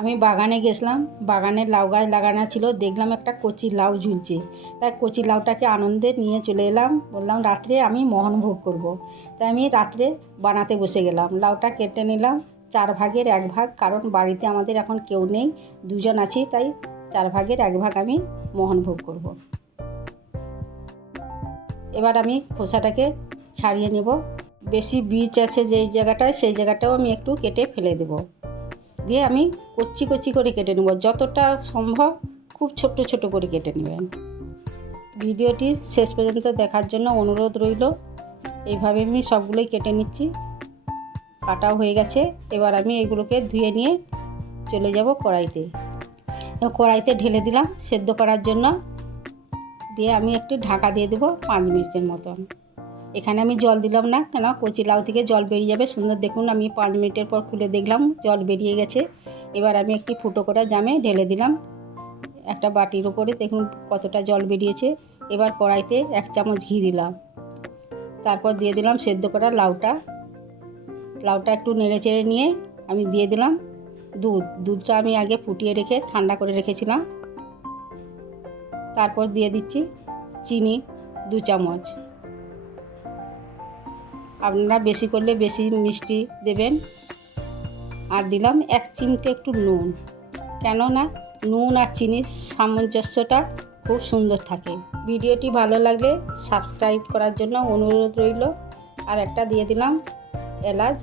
আমি বাগানে গেছিলাম, বাগানে লাউ গাছ লাগানো ছিল, দেখলাম একটা কচি লাউ ঝুলছে তাই কচি লাউটাকে আনন্দে নিয়ে চলে এলাম, বললাম রাত্রে আমি মোহনভোগ করব। তাই আমি রাত্রে বানাতে বসে গেলাম, লাউটা কেটে নিলাম, চার ভাগের এক ভাগ, কারণ বাড়িতে আমাদের এখন কেউ নেই, দুজন আছি, তাই চার ভাগের এক ভাগ আমি মোহনভোগ করব। এবার আমি খোসাটাকে ছাড়িয়ে নেব, বেশি বীজ আছে যেই জায়গাটায়, সেই জায়গাটাও আমি একটু কেটে ফেলে দেবো দিয়ে আমি কচি কচি করে কেটে নেব। যতটা সম্ভব খুব ছোট্ট ছোট করে কেটে নেবেন। ভিডিওটি শেষ পর্যন্ত দেখার জন্য অনুরোধ রইল। এইভাবে আমি সবগুলোই কেটে নিচ্ছি। কাটাও হয়ে গেছে। এবার আমি এগুলোকে ধুয়ে নিয়ে চলে যাব কড়াইতে। কড়াইতে ঢেলে দিলাম সেদ্ধ করার জন্য। দিয়ে আমি একটু ঢাকা দিয়ে দেবো পাঁচ মিনিটের মতন। এখানে আমি জল দিলাম না, কেন? কচি লাউ থেকে জল বেরিয়ে যাবে। সুন্দর দেখুন, আমি পাঁচ মিনিটের পর খুলে দেখলাম, জল বেরিয়ে গেছে। এবার আমি একটি ফুটো করা জামে ঢেলে দিলাম। একটা বাটির উপরে দেখুন কতটা জল বেরিয়েছে। এবার কড়াইতে এক চামচ ঘি দিলাম। তারপর দিয়ে দিলাম সেদ্ধ করা লাউটা। লাউটা একটু নেড়ে চেড়ে নিয়ে আমি দিয়ে দিলাম দুধ। দুধটা আমি আগে ফুটিয়ে রেখে ঠান্ডা করে রেখেছিলাম। তারপর দিয়ে দিচ্ছি চিনি দু চামচ। আপনারা বেশি করলে বেশি মিষ্টি দেবেন। আর দিলাম এক চিমটে একটু নুন। কেননা নুন আর চিনির সামঞ্জস্যটা খুব সুন্দর থাকে। ভিডিওটি ভালো লাগলে সাবস্ক্রাইব করার জন্য অনুরোধ রইল। আর একটা দিয়ে দিলাম এলাচ।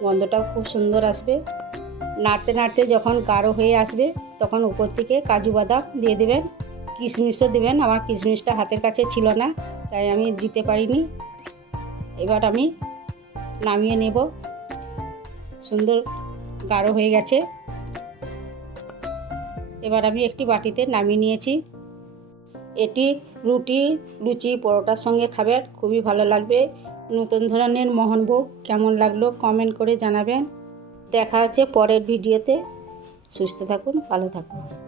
গন্ধটাও খুব সুন্দর আসবে। নাড়তে নাড়তে যখন গাঢ় হয়ে আসবে, তখন উপর থেকে কাজু বাদাম দিয়ে দেবেন। কিশমিশও দেবেন। আমার কিশমিশটা হাতের কাছে ছিল না, তাই আমি দিতে পারিনি। এবার আমি নামিয়ে নেব। সুন্দর গাঢ় হয়ে গেছে। এবার আমি একটি বাটিতে নামিয়ে নিয়েছি। এটি রুটি, লুচি, পরোটার সঙ্গে খাবেন খুবই ভালো লাগবে। নতুন ধরনের মোহনভোগ কেমন লাগল কমেন্ট করে জানাবেন। দেখা হচ্ছে পরের ভিডিওতে। সুস্থ থাকুন, ভালো থাকুন।